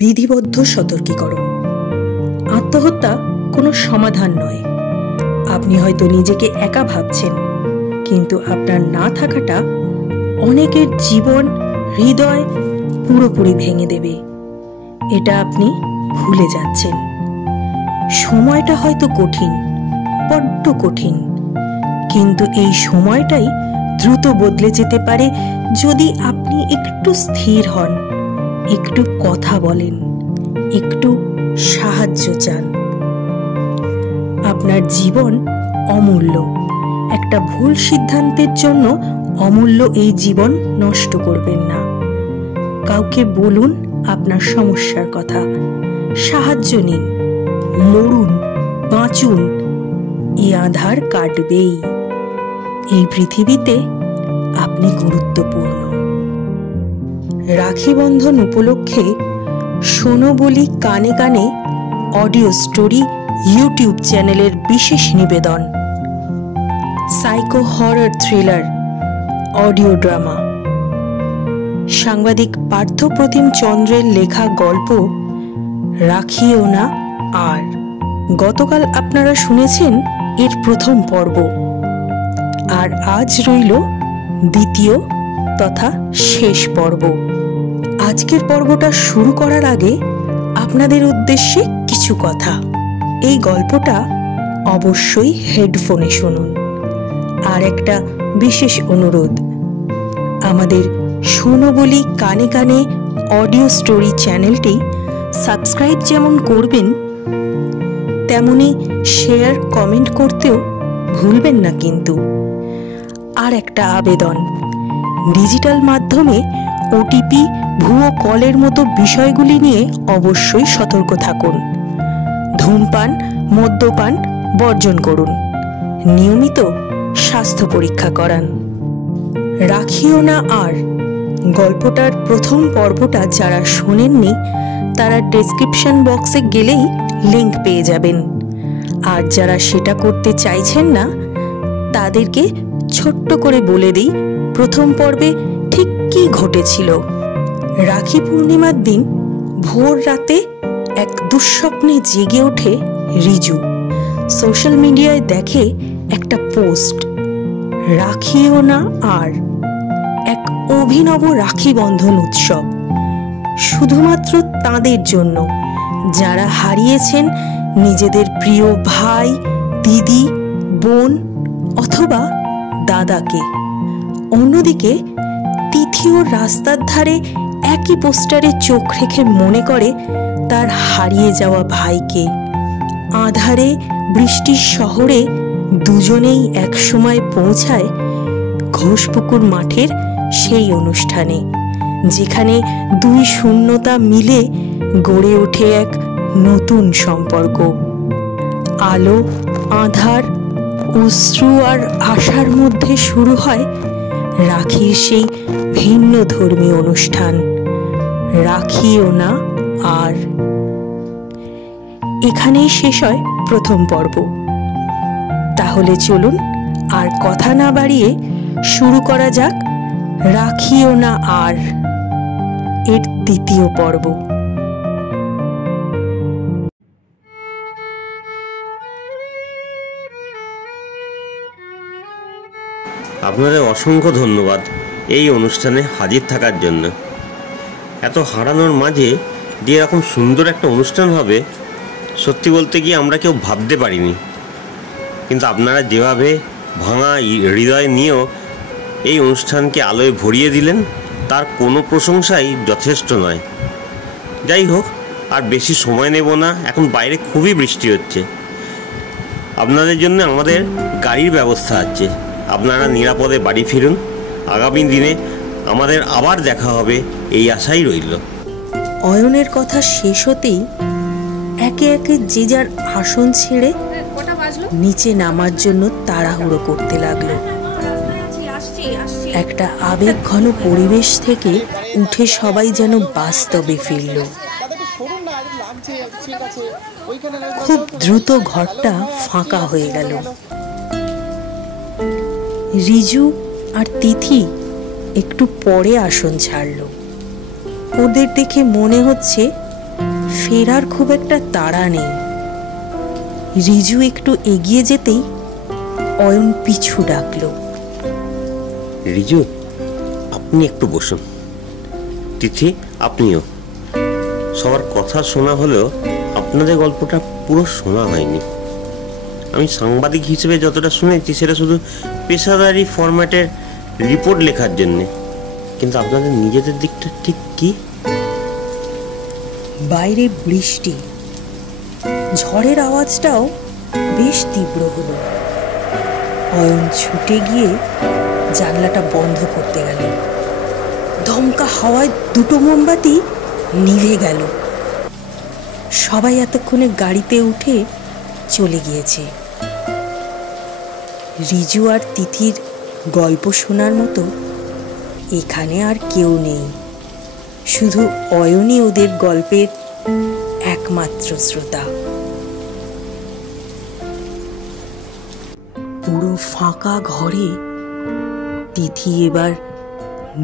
বিধিবদ্ধ সতর্কীকরণ। আত্মহত্যা কোনো সমাধান নয়। আপনি হয়তো নিজেকে একা ভাবছেন, কিন্তু আপনার না থাকাটা অনেকের জীবন, হৃদয় পুরোপুরি ভেঙে দেবে। এটা আপনি ভুলে যাচ্ছেন। সময়টা হয়তো কঠিন, বড্ড কঠিন, কিন্তু এই সময়টাই দ্রুত বদলে যেতে পারে যদি আপনি একটু স্থির হন, একটু কথা বলেন, একটু সাহায্য চান। আপনার জীবন অমূল্য। একটা ভুল সিদ্ধান্তের জন্য অমূল্য এই জীবন নষ্ট করবেন না। কাউকে বলুন আপনার সমস্যার কথা, সাহায্য নিন, লড়ুন, বাঁচুন। এই আঁধার কাটবেই। এই পৃথিবীতে আপনি গুরুত্বপূর্ণ। রাখি বন্ধন উপলক্ষে শোনো বলি কানে কানে অডিও স্টোরি ইউটিউব চ্যানেলের বিশেষ নিবেদন। Psycho horror thriller audio drama. সাংবাদিক পার্থপ্রতিম চন্দ্রের লেখা গল্প রাখিও না আর। গতকাল আপনারা শুনেছেন এর প্রথম পর্ব, আর আজ রইল দ্বিতীয় তথা শেষ পর্ব। আজকের পর্বটা শুরু করার আগে আপনাদের উদ্দেশ্যে কিছু কথা। এই গল্পটা অবশ্যই হেডফোনে শুনুন। আর একটা বিশেষ অনুরোধ, আমাদের শোনো বলি কানে কানে অডিও স্টোরি চ্যানেলটি সাবস্ক্রাইব যেমন করবেন, তেমনি শেয়ার, কমেন্ট করতেও ভুলবেন না কিন্তু। আর একটা আবেদন, ডিজিটাল মাধ্যমে ওটিপি, ভুয়ো কলের মতো বিষয়গুলি নিয়ে অবশ্যই সতর্ক থাকুন। ধূমপান, মদ্যপান বর্জন করুন। নিয়মিত স্বাস্থ্য পরীক্ষা করান। রাখিও না আর গল্পটার প্রথম পর্বটা যারা শোনেননি তারা ডেসক্রিপশন বক্সে গেলেই লিংক পেয়ে যাবেন। আর যারা সেটা করতে চাইছেন না তাদেরকে ছোট্ট করে বলে দিই প্রথম পর্বে ঠিক কি ঘটেছিল। রাখি পূর্ণিমার দিন ভোর রাতে এক দুঃস্বপ্নে জেগে ওঠে রিজু। সোশ্যাল মিডিয়ায় দেখে একটা পোস্ট, রাখিও না আর, এক অভিনব রাখি বন্ধন উৎসব শুধুমাত্র তাদের জন্য যারা হারিয়েছেন নিজেদের প্রিয় ভাই, দিদি, বোন অথবা দাদাকে। অন্যদিকে তিথিও রাস্তার ধারে একই পোস্টারে চোখ রেখে মনে করে তার হারিয়ে যাওয়া ভাইকে। আঁধারে বৃষ্টির শহরে দুজনেই একসময় পৌঁছায় ঘোষপুকুর মাঠের সেই অনুষ্ঠানে, যেখানে দুই শূন্যতা মিলে গড়ে ওঠে এক নতুন সম্পর্ক। আলো, আঁধার, অশ্রু আর আশার মধ্যে শুরু হয় রাখির সেই ভিন্ন ধর্মীয় অনুষ্ঠান, রাখিও না আর। এখানেই শেষ হয় প্রথম পর্ব। তাহলে চলুন আর কথা না বাড়িয়ে শুরু করা যাক রাখিও না আর এর দ্বিতীয় পর্ব। আপনাদের অসংখ্য ধন্যবাদ এই অনুষ্ঠানে হাজির থাকার জন্য। এত হারানোর মাঝে যে এরকম সুন্দর একটা অনুষ্ঠান হবে সত্যি বলতে গিয়ে আমরা কেউ ভাবতে পারিনি। কিন্তু আপনারা যেভাবে ভাঙা হৃদয় নিয়েও এই অনুষ্ঠানকে আলোয় ভরিয়ে দিলেন তার কোনো প্রশংসাই যথেষ্ট নয়। যাই হোক, আর বেশি সময় নেব না, এখন বাইরে খুবই বৃষ্টি হচ্ছে। আপনাদের জন্য আমাদের গাড়ির ব্যবস্থা আছে, আপনারা নিরাপদে বাড়ি ফিরুন। আগামী দিনে আমাদের আবার দেখা হবে এই আশাই রইল। অয়নের কথা শেষ হতেই একে একে যে যার আসন ছেড়ে নিচে নামার জন্য তাড়াহুড়ো করতে লাগলো। একটা আবেগ ঘন পরিবেশ থেকে উঠে সবাই যেন বাস্তবে ফিরল। খুব দ্রুত ঘরটা ফাঁকা হয়ে গেল। রিজু আর তিথি একটু পরে আসন ছাড়ল। ওদের দেখে মনে হচ্ছে ফেরার খুব একটা তাড়া নেই। রিজু একটু এগিয়ে যেতেই অয়ন পিছু ডাকলো। রিজু, আপনি একটু বসুন। তিথি, আপনিও। সবার কথা শোনা হলেও আপনাদের গল্পটা পুরো শোনা হয়নি। আমি সাংবাদিক হিসেবে যতটা শুনেছি সেটা শুধু পেশাদারি ফরম্যাটের রিপোর্ট লেখার জন্যে, কিন্তু আপনাদের নিজেদের দিকটা ঠিক কি? বাইরে বৃষ্টি, ঝড়ের আওয়াজটাও বেশ তীব্র হলো। অয়ন ছুটে গিয়ে জানলাটা বন্ধ করতে গেল। ধমকা হাওয়ায় দুটো মোমবাতি নিভে গেল। সবাই এতক্ষণে গাড়িতে উঠে চলে গিয়েছে। রিজু আর তিথির গল্প শোনার মতো এখানে আর কেউ নেই। শুধু অয়নই ওদের গল্পের একমাত্র শ্রোতা। পুরো ফাঁকা ঘরে তিথি এবার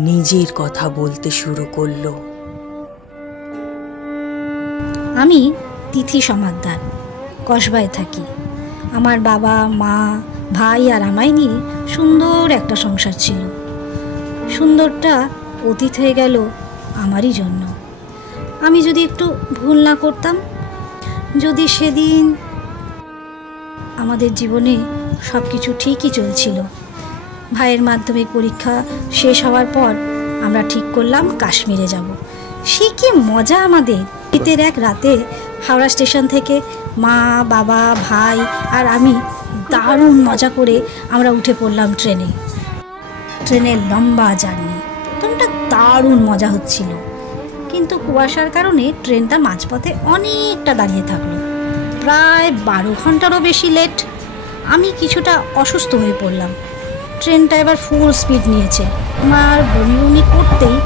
নিজের কথা বলতে শুরু করলো। আমি তিথি সমাদ্দার, কসবায় থাকি। আমার বাবা, মা, ভাই আর আমায় নিয়ে সুন্দর একটা সংসার ছিল। সুন্দরটা অতীত হয়ে গেল আমারই জন্য। আমি যদি একটু ভুল না করতাম, যদি সেদিন আমাদের জীবনে সব কিছু ঠিকই চলছিল। ভাইয়ের মাধ্যমিক পরীক্ষা শেষ হওয়ার পর আমরা ঠিক করলাম কাশ্মীরে যাব। সে কি মজা আমাদের! শীতের এক রাতে হাওড়া স্টেশন থেকে মা, বাবা, ভাই আর আমি দারুণ মজা করে আমরা উঠে পড়লাম ট্রেনে। ট্রেনের লম্বা জার্নি, তোমরা দারুণ মজা হচ্ছিল। কিন্তু কুয়াশার কারণে ট্রেনটা মাঝপথে অনেকটা দাঁড়িয়ে থাকলো, প্রায় 12 ঘন্টারও বেশি লেট। আমি কিছুটা অসুস্থ হয়ে পড়লাম। ট্রেনটা এবার ফুল স্পিড নিয়েছে। আমার বমি বমি করতেই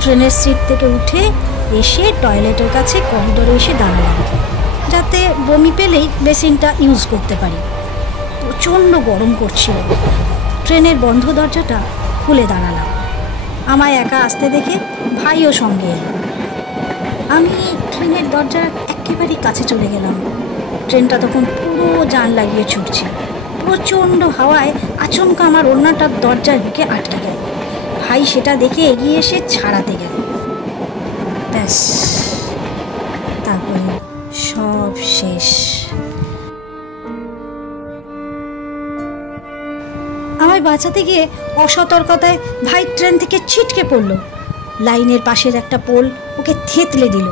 ট্রেনের সিট থেকে উঠে এসে টয়লেটের কাছে করিডোরে এসে দাঁড়ালাম, যাতে বমি পেলেই বেসিনটা ইউজ করতে পারি। প্রচণ্ড গরম করছিল। ট্রেনের বন্ধ দরজাটা খুলে দাঁড়ালাম। আমায় একা আসতে দেখে ভাইও সঙ্গে এলো। আমি ট্রেনের দরজার একেবারে কাছে চলে গেলাম। ট্রেনটা তখন পুরো জান লাগিয়ে ছুটছে। প্রচণ্ড হাওয়ায় আচমকা আমার ওড়নাটার দরজার ঢুকে আটকে গেল। ভাই সেটা দেখে এগিয়ে এসে ছাড়াতে গেল। ব্যাস, তারপরে সব শেষ। আমায় বাঁচাতে গিয়ে অসতর্কতায় ভাই ট্রেন থেকে ছিটকে পড়ল। লাইনের পাশের একটা পোল ওকে থেতলে দিল।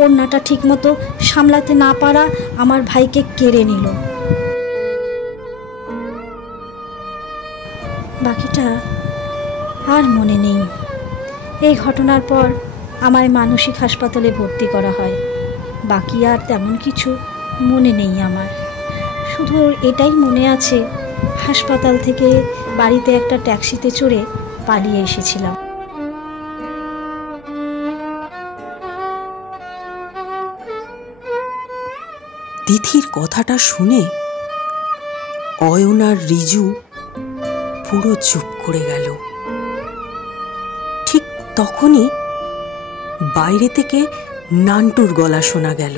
ওড়নাটা ঠিকমতো সামলাতে না পারা আমার ভাইকে কেড়ে নিল। বাকিটা আর মনে নেই। এই ঘটনার পর আমায় মানসিক হাসপাতালে ভর্তি করা হয়। বাকি আর তেমন কিছু মনে নেই আমার। শুধু এটাই মনে আছে, হাসপাতাল থেকে বাড়িতে একটা ট্যাক্সিতে চড়ে পালিয়ে এসেছিলাম। তিথির কথাটা শুনে অয়ন আর রিজু পুরো চুপ করে গেল। ঠিক তখনই বাইরে থেকে নান্টুর গলা শোনা গেল।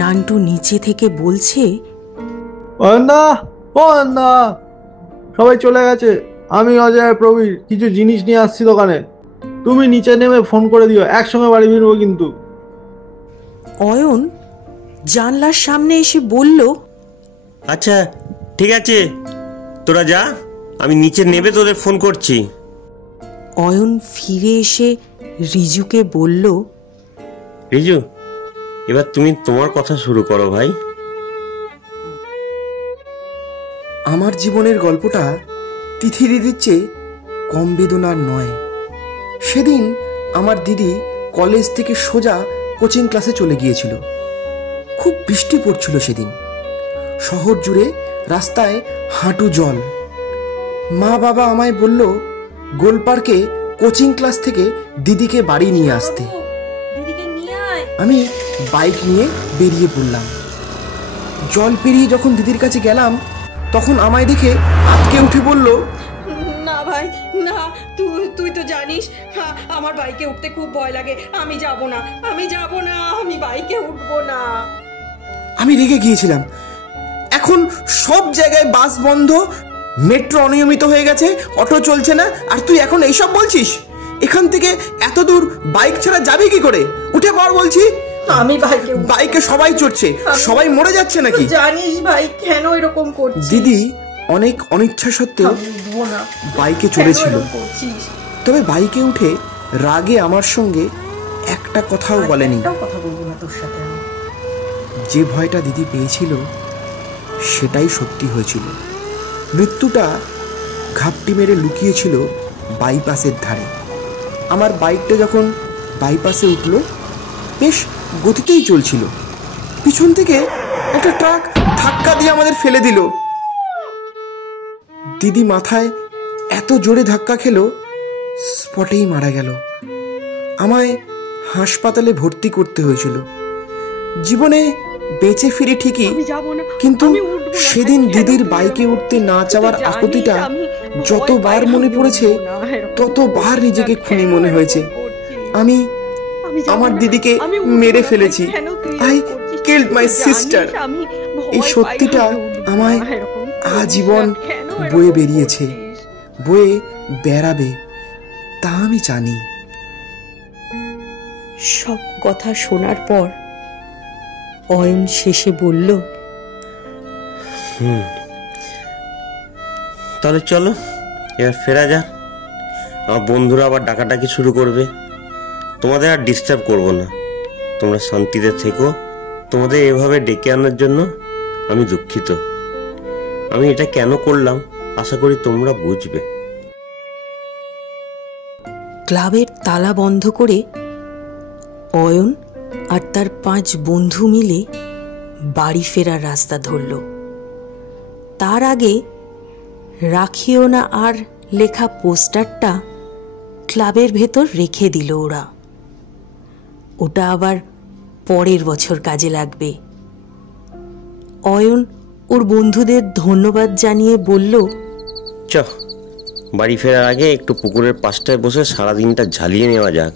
নান্টু নিচে থেকে বলছে, অয়নদা, ও অয়নদা, সবাই চলে গেছে। আমি অজয় প্রবীর কিছু জিনিস নিয়ে আসছি দোকানে। তুমি নিচে নেমে ফোন করে দিও, একসঙ্গে বাড়ি ফিরবো কিন্তু। অয়ন জানলার সামনে এসে বলল, আচ্ছা ঠিক আছে, তোরা যা, আমি নিচে নেমে তোদের ফোন করছি। অয়ন ফিরে এসে রিজুকে বলল, রিজু, এবার তুমি তোমার কথা শুরু করো ভাই। আমার জীবনের গল্পটা তিথি দিদির চেয়ে কম বেদনার নয়। সেদিন আমার দিদি কলেজ থেকে সোজা কোচিং ক্লাসে চলে গিয়েছিল। খুব বৃষ্টি পড়ছিল সেদিন। শহর জুড়ে রাস্তায় হাঁটু জল। মা বাবা আমায় বলল গোলপার্কে কোচিং ক্লাস থেকে দিদিকে বাড়ি নিয়ে আসতে। আমি বাইক নিয়ে বেরিয়ে পড়লাম। জল পেরিয়ে যখন দিদির কাছে গেলাম, তখন আমায় দেখে আটকে উঠে বলল, না ভাই না, তুই তো জানিস আমার বাইকে উঠতে খুব ভয় লাগে। আমি যাব না, আমি আমি রেগে গিয়েছিলাম। এখন সব জায়গায় বাস বন্ধ, মেট্রো অনিয়মিত হয়ে গেছে, অটো চলছে না, আর তুই এখন এইসব বলছিস? এখান থেকে এত দূর বাইক ছাড়া যাবি কি করে? উঠে পড় বলছি। আমি বাইকে সবাই চড়ছে, সবাই মরে যাচ্ছে নাকি? জানিস ভাই কেন এরকম করছিস? দিদি অনেক অনিচ্ছা সত্ত্বেও বাইকে চড়েছিল, তবে বাইকে উঠে রাগে আমার সঙ্গে একটা কথাও বলেনি। যে ভয়টা দিদি পেয়েছিল সেটাই সত্যি হয়েছিল। মৃত্যুটা ঘাপটি মেরে লুকিয়েছিল বাইপাসের ধারে। আমার বাইকটা যখন বাইপাসে উঠল, বেশ গতিতেই চলছিল, পিছন থেকে একটা ট্রাক ধাক্কা দিয়ে আমাদের ফেলে দিল। দিদি মাথায় এত জোরে ধাক্কা খেলো, স্পটেই মারা গেল। আমায় হাসপাতালে ভর্তি করতে হয়েছিল। জীবনে বেঁচে ফিরি ঠিকই, কিন্তু সেদিন দিদির বাইকে উঠতে না চাওয়ার আকুতিটা যতবার মনে পড়েছে ততবার নিজেকে খুনি মনে হয়েছে। আমি আমার দিদিকে মেরে ফেলেছি। I killed my sister. এই সত্যিটা আমায় আজীবন বয়ে বেরিয়েছে, বয়ে বেড়াবে, তা আমি জানি। সব কথা শোনার পর অয়ন শেষে বলল, তাহলে চলো এবার ফেরা যা। আমার বন্ধুরা আবার ডাকাডাকি শুরু করবে। তোমাদের আর ডিস্টার্ব করবো না, তোমরা শান্তিতে থেকো। তোমাদের এভাবে ডেকে আনার জন্য আমি দুঃখিত। আমি এটা কেন করলাম আশা করি তোমরা বুঝবে। ক্লাবের তালা বন্ধ করে অয়ন আর তার 5 বন্ধু মিলে বাড়ি ফেরার রাস্তা ধরল। তার আগে রাখিও না আর লেখা পোস্টারটা ক্লাবের ভেতর রেখে দিল ওরা। ওটা আবার পরের বছর কাজে লাগবে। অয়ন ওর বন্ধুদের ধন্যবাদ জানিয়ে বলল, চ বাড়ি ফেরার আগে একটু পুকুরের পাশটায় বসে সারাদিনটা ঝালিয়ে নেওয়া যাক।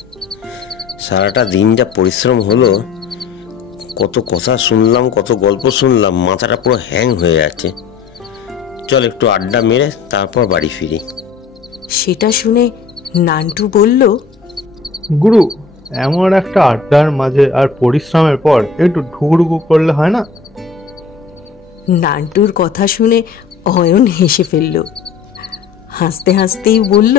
সারাটা দিন যা পরিশ্রম হলো, কত কথা শুনলাম, কত গল্প শুনলাম, মাথাটা পুরো হ্যাং হয়ে আছে। চল একটু আড্ডা মেরে তারপর বাড়ি ফিরি। সেটা শুনে নান্টু বলল, গুরু, এমন একটা আড্ডার মাঝে আর পরিশ্রমের পর একটু ঢুকুঢুকু করলে হয় না? নান্টুর কথা শুনে অয়ন হেসে ফেলল। হাসতে হাসতেই বলল,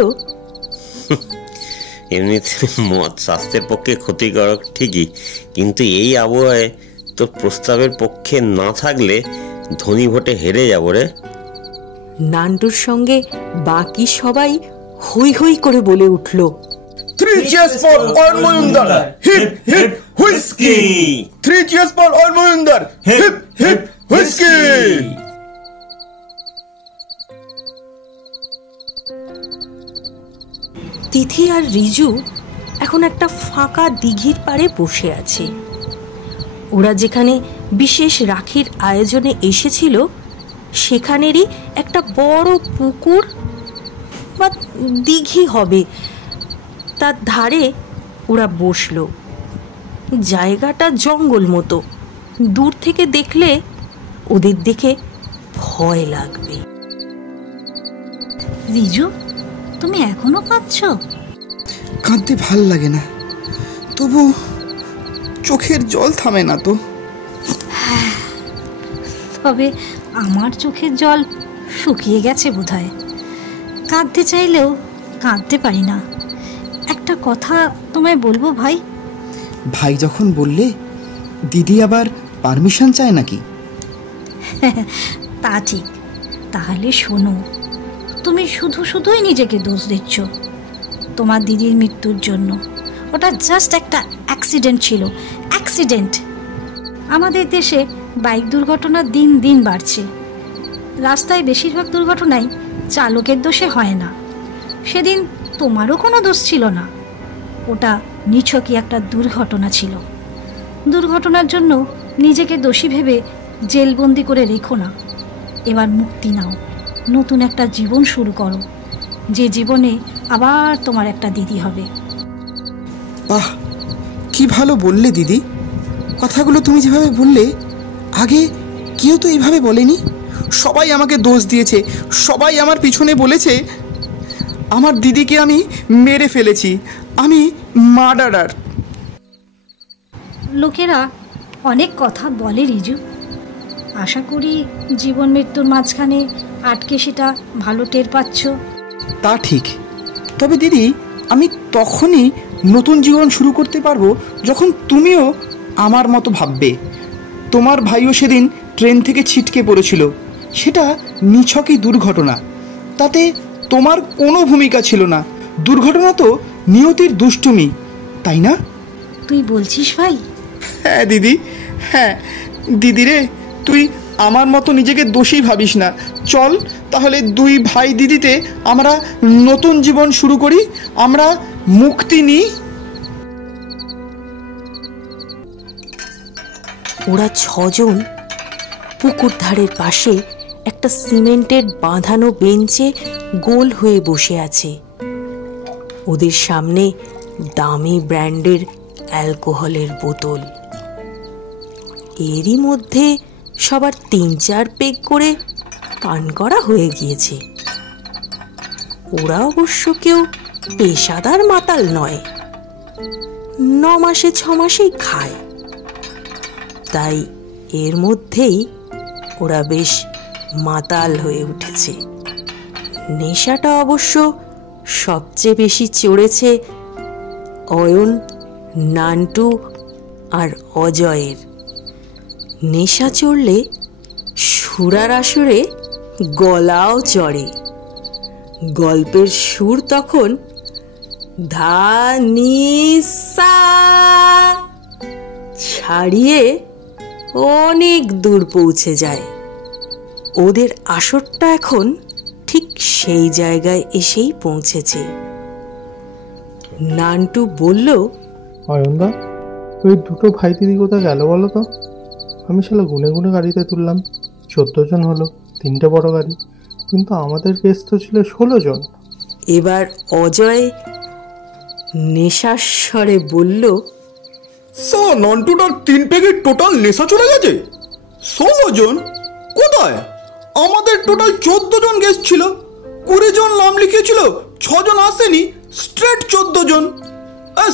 এমনিতে মদ স্বাস্থ্যের পক্ষে ক্ষতিকারক ঠিকই, কিন্তু এই আবহাওয়ায় তোর প্রস্তাবের পক্ষে না থাকলে ধনী ভোটে হেরে যাব রে। নান্টুর সঙ্গে বাকি সবাই হই হই করে বলে উঠল, 3 cheers for Oil Mojumdar! Hip hip whiskey! 3 cheers for Oil Mojumdar! Hip hip whiskey! তিথি আর রিজু এখন একটা ফাঁকা দিঘির পাড়ে বসে আছে। ওরা যেখানে বিশেষ রাখির আয়োজনে এসেছিল সেখানেরই একটা বড় পুকুর বা দিঘি হবে, তার ধারে ওরা বসলো। জায়গাটা জঙ্গল মতো, দূর থেকে দেখলে ওদের দেখে ভয় লাগবে। রিজু, তুমি এখনো কাঁদছো? কাঁদতে ভাল লাগে না, তবু চোখের জল থামে না তো। তবে আমার চোখের জল শুকিয়ে গেছে বোধহয়। কাঁদতে চাইলেও কাঁদতে পারি না। একটা কথা তোমায় বলবো ভাই। ভাই যখন বললে, দিদি আবার পারমিশন চায় নাকি? তা ঠিক, তাহলে শোনো। তুমি শুধুই নিজেকে দোষ দিচ্ছ তোমার দিদির মৃত্যুর জন্য। ওটা জাস্ট একটা অ্যাক্সিডেন্ট ছিল, অ্যাক্সিডেন্ট। আমাদের দেশে বাইক দুর্ঘটনা দিন দিন বাড়ছে। রাস্তায় বেশিরভাগ দুর্ঘটনাই চালকের দোষে হয় না। সেদিন তোমারও কোনো দোষ ছিল না, ওটা নিছকই একটা দুর্ঘটনা ছিল। দুর্ঘটনার জন্য নিজেকে দোষী ভেবে জেলবন্দি করে রেখো না। এবার মুক্তি নাও, নতুন একটা জীবন শুরু করো, যে জীবনে আবার তোমার একটা দিদি হবে। বাহ, কি ভালো বললে দিদি। কথাগুলো তুমি যেভাবে বললে আগে কেউ তো এইভাবে বলেনি। সবাই আমাকে দোষ দিয়েছে, সবাই আমার পিছনে বলেছে আমার দিদিকে আমি মেরে ফেলেছি, আমি মার্ডারার। লোকেরা অনেক কথা বলে রিজু, আশা করি জীবন মৃত্যুর মাঝখানে আটকে সেটা ভালো টের পাচ্ছ। তা ঠিক, তবে দিদি আমি তখনই নতুন জীবন শুরু করতে পারবো যখন তুমিও আমার মতো ভাববে। তোমার ভাইও সেদিন ট্রেন থেকে ছিটকে পড়েছিল, সেটা নিছকই দুর্ঘটনা, তাতে তোমার কোনো ভূমিকা ছিল না। দুর্ঘটনা তো নিয়তির দুষ্টুমি, তাই না? তুই বলছিস ভাই? হ্যাঁ দিদি, হ্যাঁ দিদি রে, তুই আমার মতো নিজেকে দোষী ভাবিস না। চল তাহলে দুই ভাই দিদিতে আমরা নতুন জীবন শুরু করি, আমরা মুক্তি নিই। ওরা 6 জন পুকুর ধারের পাশে একটা সিমেন্টের বাঁধানো বেঞ্চে গোল হয়ে বসে আছে। ওদের সামনে দামি ব্র্যান্ডের অ্যালকোহলের বোতল। এরই মধ্যে সবার 3-4 পেগ করে পান করা হয়ে গিয়েছে। ওরা অবশ্য কেউ পেশাদার মাতাল নয়, 9 মাসে 6 মাসেই খায়, তাই এর মধ্যেই ওরা বেশ মাতাল হয়ে উঠেছে। নেশাটা অবশ্য সবচেয়ে বেশি চড়েছে অয়ন, নান্টু আর অজয়ের। নেশা চড়লে সুরার আসরে গলাও চড়ে। গল্পের সুর তখন ধা নি সা ছাড়িয়ে অনেক দূর পৌঁছে যায়। ওদের আসরটা এখন ঠিক সেই জায়গায় এসেই পৌঁছেছে। নান্টু বলল, অয়নদা, ওই দুটো ভাই দিদি কোথায় গেল বলো তো? আমি শালা গুনে গুনে গাড়িতে তুললাম, 14 জন হলো, 3টে বড় গাড়ি, কিন্তু আমাদের কেস তো ছিল 16 জন। এবার অজয় নেশার স্বরে বলল, নন্টুটার 3 প্যাকেট টোটাল নেশা চলে গেছে। 16 জন কোথায়? আমাদের টোটাল 14 জন গেস্ট ছিল, 20 জন নাম লিখিয়েছিল, 6 জন আসেনি, স্ট্রেট 14 জন।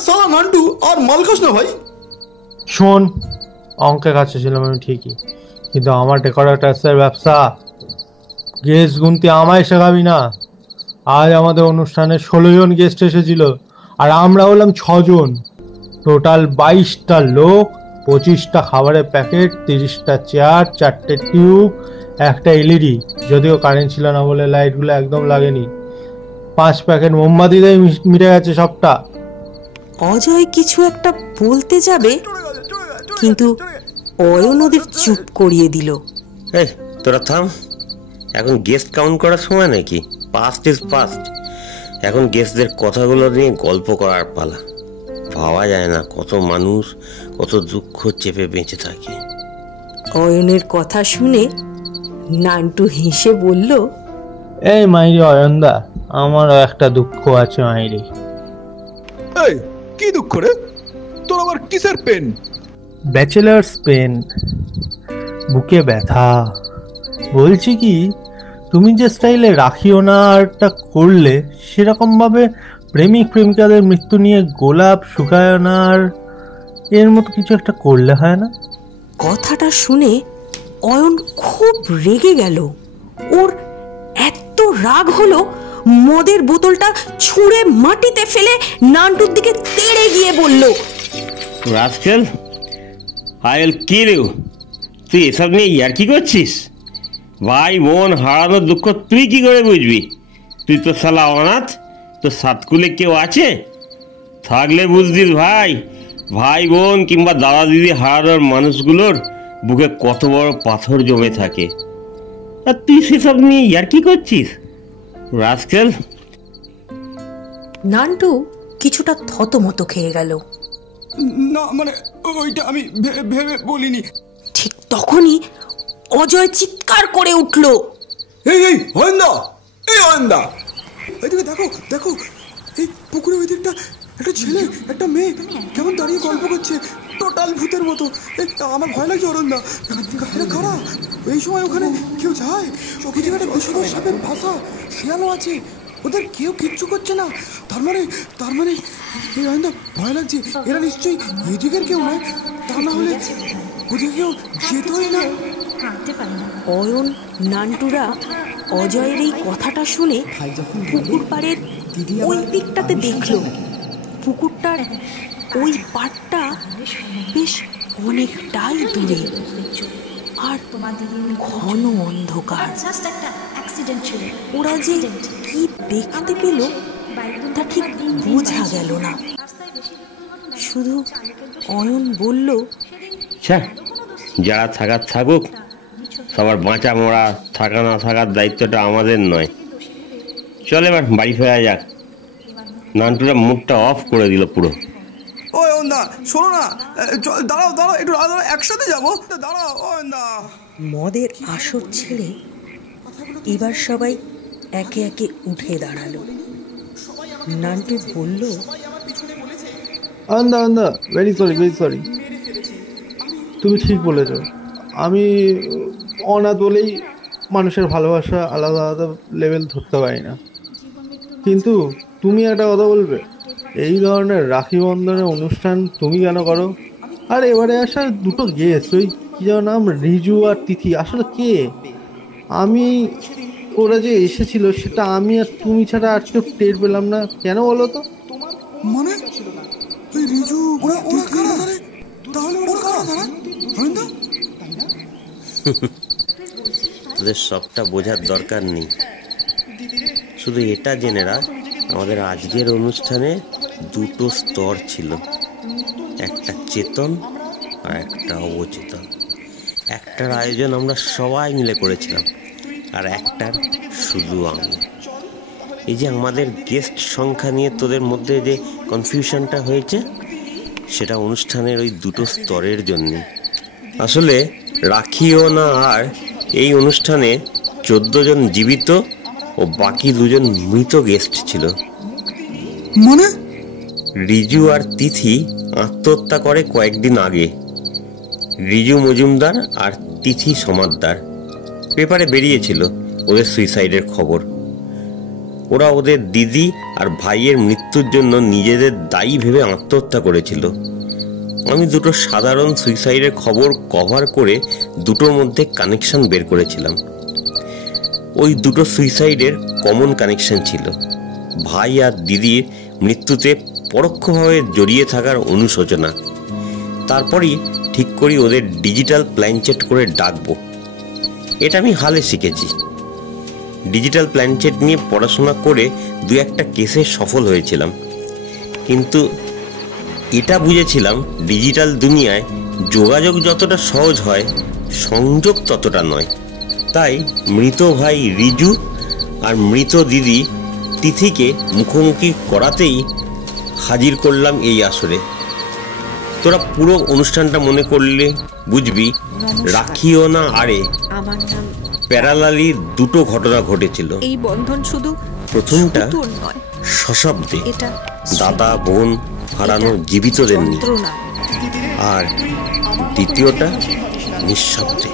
সালা নান্টু আর মাল খাস না ভাই। শোন, অঙ্কের কাছে ছিলাম আমি ঠিকই, কিন্তু আমার ডেকোরেটার্সের ব্যবসা, গেস্ট গুনতে আমায় শেখাবি না। আজ আমাদের অনুষ্ঠানে 16 জন গেস্ট এসেছিল, আর আমরা হলাম 6 জন। টোটাল 22টা লোক, 25টা খাবারের প্যাকেট, 30টা চেয়ার, 4টে টিউব, একটা এলইডি, যদিও কারেন্ট ছিল না বলে লাইটগুলো একদম লাগেনি। 5 প্যাকেট মোমবাতিতেই মিটে গেছে সবটা। অজয় কিছু একটা বলতে যাবে, কিন্তু অয়ন ওদের চুপ করিয়ে দিল। এই তোরা থাম, এখন গেস্ট কাউন্ট করার সময় নাকি? Past is past. এখন গেস্টদের কথাগুলো নিয়ে গল্প করার পালা। ভাবা যায় না কত মানুষ কত দুঃখ চেপে বেঁচে থাকে। অয়নের কথা শুনে নান্টু হেসে বলল, এই মাইরি অয়নদা, আমারও একটা দুঃখ আছে মাইরি। এই কি দুঃখ রে? তোর আবার কিসের পেন? ব্যাচেলার্স পেন, বুকে ব্যথা। বলছি কি, তুমি যে স্টাইলে রাখিও না আরটা করলে, সেরকম ভাবে প্রেমিক প্রেমিকাদের মৃত্যু নিয়ে গোলাপ শুকায় না আর এর মতো কিছু একটা করলে হয় না? কথাটা শুনে অয়ন খুব রেগে গেল। ওর এত রাগ হলো, মদের বোতলটা ছুঁড়ে মাটিতে ফেলে নান্টুর দিকে তেড়ে গিয়ে বলল, rascal, I will kill you. তুই এসব নিয়ে ইয়ার্কি করছিস? ভাই বোন হারানোর দুঃখ তুই কি করে বুঝবি? তুই তো শালা অনাথ, তোর সাতকুলে কেউ আছে? থাকলে বুঝদিস ভাই, ভাই বোন কিংবা দাদা দিদি হারানোর মানুষগুলোর বুকে কত বড় পাথর জমে থাকে, আর তুই সেসব নিয়ে ইয়ার্কি করছিস রাস্কেল। নান্টু কিছুটা থতমত খেয়ে গেল। না মানে ওইটা আমি ভেবে বলিনি। ঠিক তখনই অজয় চিৎকার করে উঠল, এই এই অয়নদা, এই অয়নদা, এদিকে দেখো দেখো, এই পুকুরে ওই দিকটা একটা ছেলে একটা মেয়ে কেমন দাঁড়িয়ে গল্প করছে, টোটাল ভূতের মতো। আমার ভয় লাগছে অরুণদা, খারাপ এই সময় ওখানে কেউ যায়? ওখানে বিষধর সাপের ভাষা, শিয়ালও আছে, ওদের কেউ কিচ্ছু করছে না। তার মানে এই অরুণদা ভয় লাগছে, এরা নিশ্চয়ই এদিকের কেউ নয়, তা না হলে ওদের কেউ যেতই না। অয়ন, নান্টুরা অজয়ের এই কথাটা শুনে পুকুর পাড়ের ওই দিকটাতে দেখলো। পুকুরটার ওই পাড়টা বেশ অনেকটাই দূরে আর ঘন অন্ধকার। ওরা যে কি দেখতে পেল তা ঠিক বোঝা গেল না। শুধু অয়ন বলল, যারা থাকার থাকুক, সবার বাঁচা মরা থাকা না থাকার দায়িত্বটা আমাদের নয়। চল এবার বাড়ি ফেরা যাক। নান্টুরা মুডটা অফ করে দিল পুরো। ওই অন্দা শোনো না, দাঁড়াও একটু দাঁড়াও, একসাথে যাবো, দাঁড়াও অন্দা। মদের আসর ছেড়ে এবার সবাই একে একে উঠে দাঁড়ালো। নান্টু বলল, আন্দা ভেরি সরি, তুমি ঠিক বলেছ। আমি অনাথ বলেই মানুষের ভালোবাসা আলাদা আলাদা লেভেল ধরতে পারি না। কিন্তু তুমি একটা কথা বলবে, এই ধরনের রাখি বন্ধনের অনুষ্ঠান তুমি কেন করো? আর এবারে আসা দুটো গেস্ট, ওই কি যেন নাম, রিজু আর তিথি, আসলে কে? ওরা যে এসেছিল সেটা আমি আর তুমি ছাড়া আর কেউ টের পেলাম না, কেন বলো তো? মানে রিজু ওরা কারা? তাহলে ওরা কারা? তোদের সবটা বোঝার দরকার নেই, শুধু এটা জেনে রাখ, আমাদের আজকের অনুষ্ঠানে দুটো স্তর ছিল, একটা চেতন আর একটা অবচেতন। একটার আয়োজন আমরা সবাই মিলে করেছিলাম, আর একটার শুধু আমি। এই যে আমাদের গেস্ট সংখ্যা নিয়ে তোদের মধ্যে যে কনফিউশনটা হয়েছে, সেটা অনুষ্ঠানের ওই দুটো স্তরের জন্যে। আসলে রাখিও না আর এই অনুষ্ঠানে 14 জন জীবিত ও বাকি 2 জন মৃত গেস্ট ছিল। মানে রিজু আর তিথি আত্মহত্যা করে কয়েকদিন আগে। রিজু মজুমদার আর তিথি সমাদ্দার, পেপারে বেরিয়েছিল ওদের সুইসাইডের খবর। ওরা ওদের দিদি আর ভাইয়ের মৃত্যুর জন্য নিজেদের দায়ী ভেবে আত্মহত্যা করেছিল। আমি দুটো সাধারণ সুইসাইডের খবর কভার করে দুটোর মধ্যে কানেকশন বের করেছিলাম। ওই দুটো সুইসাইডের কমন কানেকশন ছিল ভাই আর দিদির মৃত্যুতে পরোক্ষভাবে জড়িয়ে থাকার অনুশোচনা। তারপরই ঠিক করি ওদের ডিজিটাল প্ল্যানচেট করে ডাকবো। এটা আমি হালে শিখেছি। ডিজিটাল প্ল্যানচেট নিয়ে পড়াশোনা করে 2-1টা কেসে সফল হয়েছিলাম, কিন্তু এটা বুঝেছিলাম ডিজিটাল দুনিয়ায় যোগাযোগ যতটা সহজ হয়, সংযোগ ততটা নয়। তাই মৃত ভাই রিজু আর মৃত দিদি তিথিকে মুখোমুখি করাতেই হাজির করলাম এই আসরে। তোরা পুরো অনুষ্ঠানটা মনে করলে বুঝবি রাখিও না আরে প্যারালালি দুটো ঘটনা ঘটেছিল। এই বন্ধন শুধু প্রথমটা সশব্দে দাদা বোন হারানো জীবিতদের নিয়ে, আর দ্বিতীয়টা নিঃশব্দে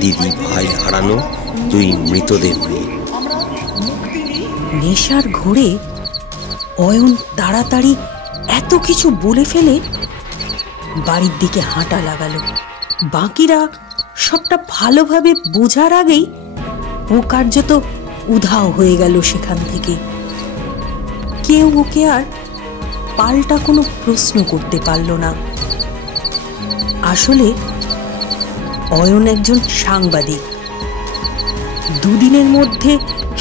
দিদি ভাই হারানো 2 মৃতদের নিয়ে। নেশার ঘোরে অয়ন তাড়াতাড়ি এত কিছু বলে ফেলে বাড়ির দিকে হাঁটা লাগালো। বাকিরা সবটা ভালোভাবে বোঝার আগেই ও কার্যত উধাও হয়ে গেল সেখান থেকে। কেউ ওকে আর পাল্টা কোনো প্রশ্ন করতে পারল না। আসলে অয়ন একজন সাংবাদিক। 2 দিনের মধ্যে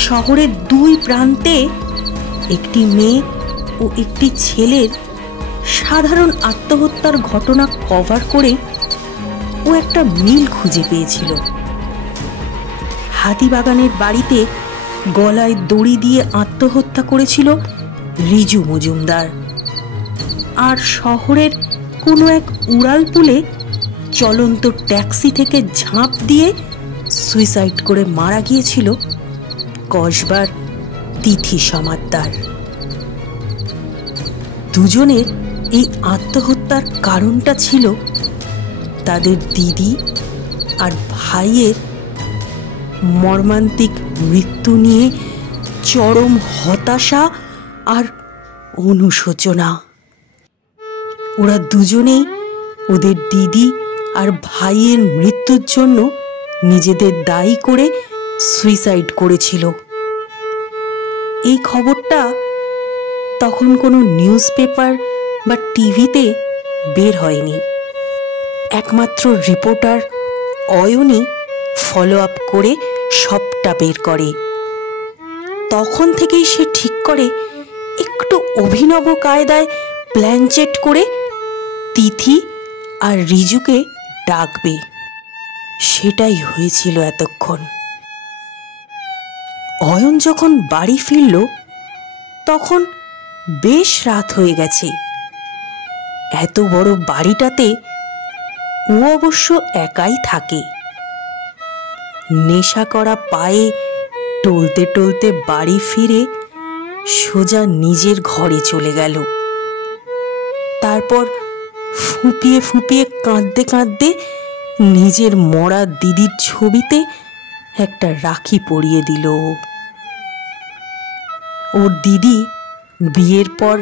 শহরের 2 প্রান্তে একটি মেয়ে ও একটি ছেলের সাধারণ আত্মহত্যার ঘটনা কভার করে ও একটা মিল খুঁজে পেয়েছিল। হাতিবাগানের বাড়িতে গলায় দড়ি দিয়ে আত্মহত্যা করেছিল রিজু মজুমদার, আর শহরের কোনো এক উড়ালপুলে চলন্ত ট্যাক্সি থেকে ঝাঁপ দিয়ে সুইসাইড করে মারা গিয়েছিল কসবার তিথি সমাদ্দার। দুজনের এই আত্মহত্যার কারণটা ছিল তাদের দিদি আর ভাইয়ের মর্মান্তিক মৃত্যু নিয়ে চরম হতাশা আর অনুশোচনা। ওরা দুজনেই ওদের দিদি আর ভাইয়ের মৃত্যুর জন্য নিজেদের দায়ী করে সুইসাইড করেছিল। এই খবরটা তখন কোনো নিউজ পেপার বা টিভিতে বের হয়নি। একমাত্র রিপোর্টার অয়নই ফলো আপ করে সবটা বের করে। তখন থেকেই সে ঠিক করে একটু অভিনব কায়দায় প্ল্যানচেট করে তিথি আর রিজুকে ডাকবে। সেটাই হয়েছিল এতক্ষণ। অয়ন যখন বাড়ি ফিরল তখন বেশ রাত হয়ে গেছে। এত বড় বাড়িটাতে ও অবশ্য একাই থাকে। নেশা করা পায়ে টলতে টলতে বাড়ি ফিরে সোজা নিজের ঘরে চলে গেল। তারপর ফুঁপিয়ে ফুঁপিয়ে কাঁদতে কাঁদতে নিজের মরা দিদির ছবিতে একটা রাখি পরিয়ে দিল। ওর দিদি বিয়ের পর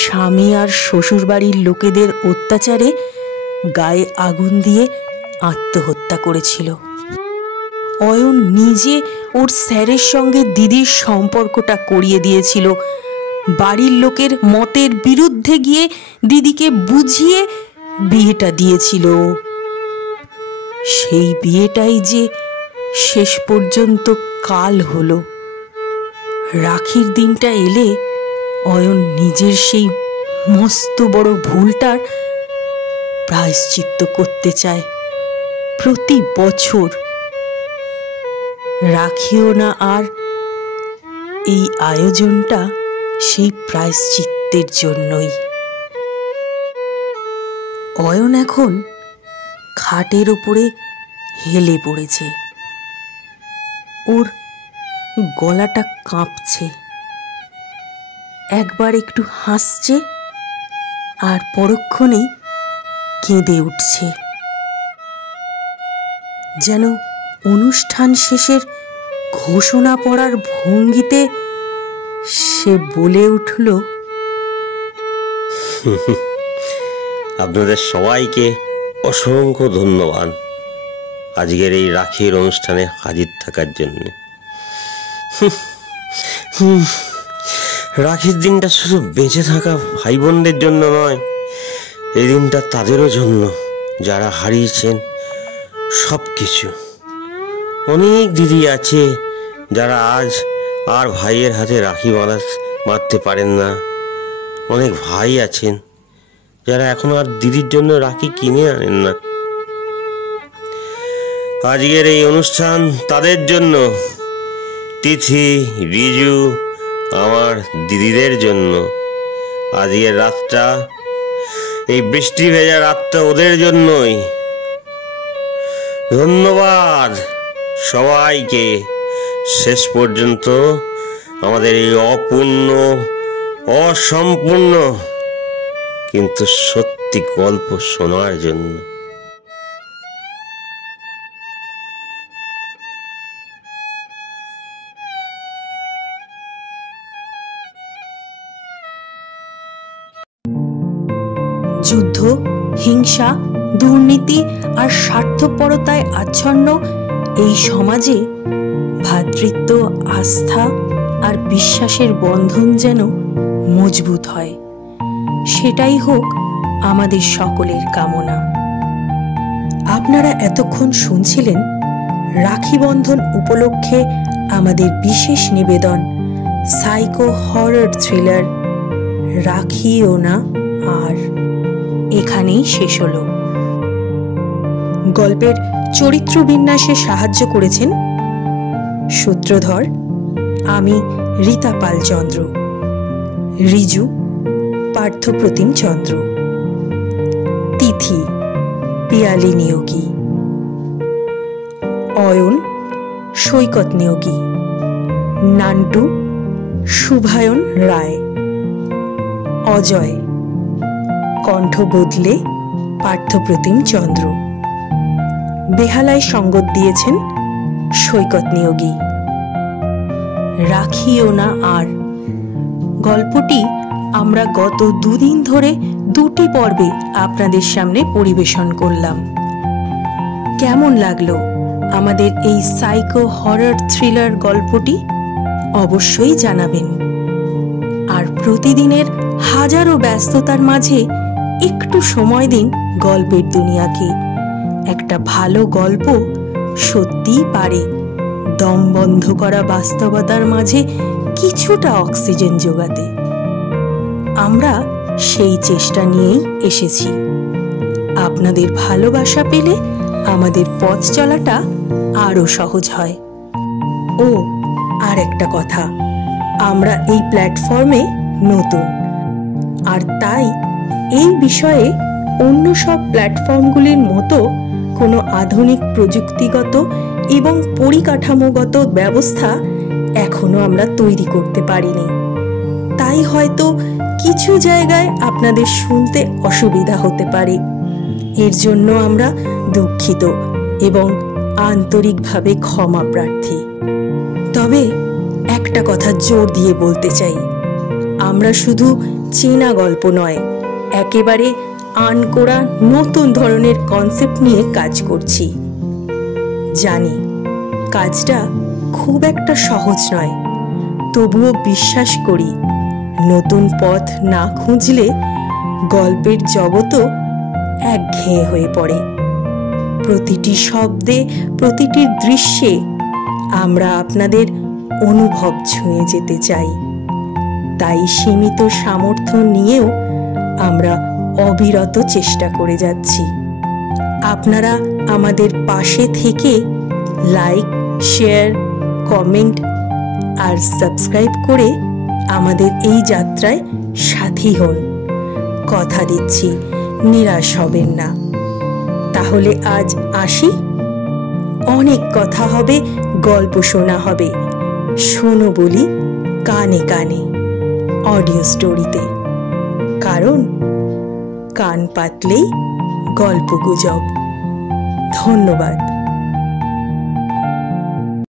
স্বামী আর শ্বশুরবাড়ির লোকেদের অত্যাচারে গায়ে আগুন দিয়ে আত্মহত্যা করেছিল। অয়ন নিজে ওর স্যারের সঙ্গে দিদির সম্পর্কটা করিয়ে দিয়েছিল। বাড়ির লোকের মতের বিরুদ্ধে গিয়ে দিদিকে বুঝিয়ে বিয়েটা দিয়েছিল। সেই বিয়েটাই যে শেষ পর্যন্ত কাল হলো। রাখির দিনটা এলে অয়ন নিজের সেই মস্ত বড় ভুলটার প্রায়শ্চিত্ত করতে চায়। প্রতি বছর রাখিও না আর এই আয়োজনটা সেই প্রায়শ্চিত্তের জন্যই। অয়ন এখন খাটের ওপরে হেলে পড়েছে। ওর গলাটা কাঁপছে। একবার একটু হাসছে আর পরক্ষণেই কেঁদে উঠছে। যেন অনুষ্ঠান শেষের ঘোষণা পড়ার ভঙ্গিতে সে বলে উঠল, আপনাদের সবাইকে অসংখ্য ধন্যবাদ আজকের এই রাখির অনুষ্ঠানে হাজির থাকার জন্য। রাখির দিনটা শুধু বেঁচে থাকা ভাই বোনদের জন্য নয়, এই দিনটা তাদেরও জন্য যারা হারিয়েছেন সব কিছু। অনেক দিদি আছে যারা আজ আর ভাইয়ের হাতে রাখি বাঁধতে পারেন না। অনেক ভাই আছেন যারা এখন আর দিদির জন্য রাখি কিনে আনেন না। আজকের এই অনুষ্ঠান তাদের জন্য, তিথি, রিজু, আমার দিদিদের জন্য। আজকের রাতটা, এই বৃষ্টি ভেজা রাতটা ওদের জন্যই। ধন্যবাদ সবাইকে শেষ পর্যন্ত আমাদের এই অপূর্ণ, অসম্পূর্ণ কিন্তু সত্যি গল্প শোনার জন্য। যুদ্ধ, হিংসা, দুর্নীতি আর স্বার্থপরতায় আচ্ছন্ন এই সমাজে ভ্রাতৃত্ব, আস্থা আর বিশ্বাসের বন্ধন যেন মজবুত হয়, সেটাই হোক আমাদের সকলের কামনা। আপনারা এতক্ষণ শুনছিলেন রাখি বন্ধন উপলক্ষে আমাদের বিশেষ নিবেদন সাইকো হরর থ্রিলার রাখিও না আর। এখানেই শেষ হলো। গল্পের চরিত্র বিন্যাসে সাহায্য করেছেন সূত্রধর আমি রীতা পাল চন্দ্র, রিজু পার্থপ্রতিম চন্দ্র, তিথি পিয়ালি নিয়োগী, অয়ন সৈকত নিয়োগী, নান্টু শুভায়ন রায়, অজয় কণ্ঠ বদলে পার্থপ্রতিম চন্দ্র। বেহালায় সঙ্গত দিয়েছেন সৈকত নিয়োগী। রাখিও না আর গল্পটি আমরা গত দুদিন ধরে দুটি পর্বে আপনাদের সামনে পরিবেশন করলাম। কেমন লাগলো আমাদের এই সাইকো হরর থ্রিলার গল্পটি অবশ্যই জানাবেন। আর প্রতিদিনের হাজারো ব্যস্ততার মাঝে একটু সময় দিন গল্পের দুনিয়াকে। একটা ভালো গল্প সত্যিই পারে দম বন্ধ করা বাস্তবতার মাঝে কিছুটা অক্সিজেন যোগাতে। আমরা সেই চেষ্টা নিয়েই এসেছি। আপনাদের ভালোবাসা পেলে আমাদের পথ চলাটা আরো সহজ হয়। ও আর একটা কথা, আমরা এই প্ল্যাটফর্মে নতুন, আর তাই এই বিষয়ে অন্য সব প্ল্যাটফর্মগুলির মতো কোনো আধুনিক প্রযুক্তিগত এবং পরিকাঠামোগত ব্যবস্থা এখনো আমরা তৈরি করতে পারিনি। তাই হয়তো কিছু জায়গায় আপনাদের শুনতে অসুবিধা হতে পারে। এর জন্য আমরা দুঃখিত এবং আন্তরিকভাবে ক্ষমা প্রার্থী। তবে একটা কথা জোর দিয়ে বলতে চাই, আমরা শুধু চেনা গল্প নয়, একেবারে আনকোড়া নতুন ধরনের কনসেপ্ট নিয়ে কাজ করছি। জানি কাজটা খুব একটা সহজ নয়, তবুও বিশ্বাস করি নতুন পথ না খুঁজলে গল্পের জগতও একঘেয়ে হয়ে পড়ে। প্রতিটি শব্দে, প্রতিটি দৃশ্যে আমরা আপনাদের অনুভব ছুঁয়ে যেতে চাই। তাই সীমিত সামর্থ্য নিয়েও আমরা অবিরত চেষ্টা করে যাচ্ছি। আপনারা আমাদের পাশে থেকে লাইক, শেয়ার, কমেন্ট আর সাবস্ক্রাইব করে আমাদের এই যাত্রায় সাথী হন। কথা দিচ্ছি নিরাশ হবেন না। তাহলে আজ আসি। অনেক কথা হবে, গল্প শোনা হবে। শোনো বলি কানে কানে, অডিও স্টোরিতে। কারণ কান পাতলেই গল্প গুজব। ধন্যবাদ।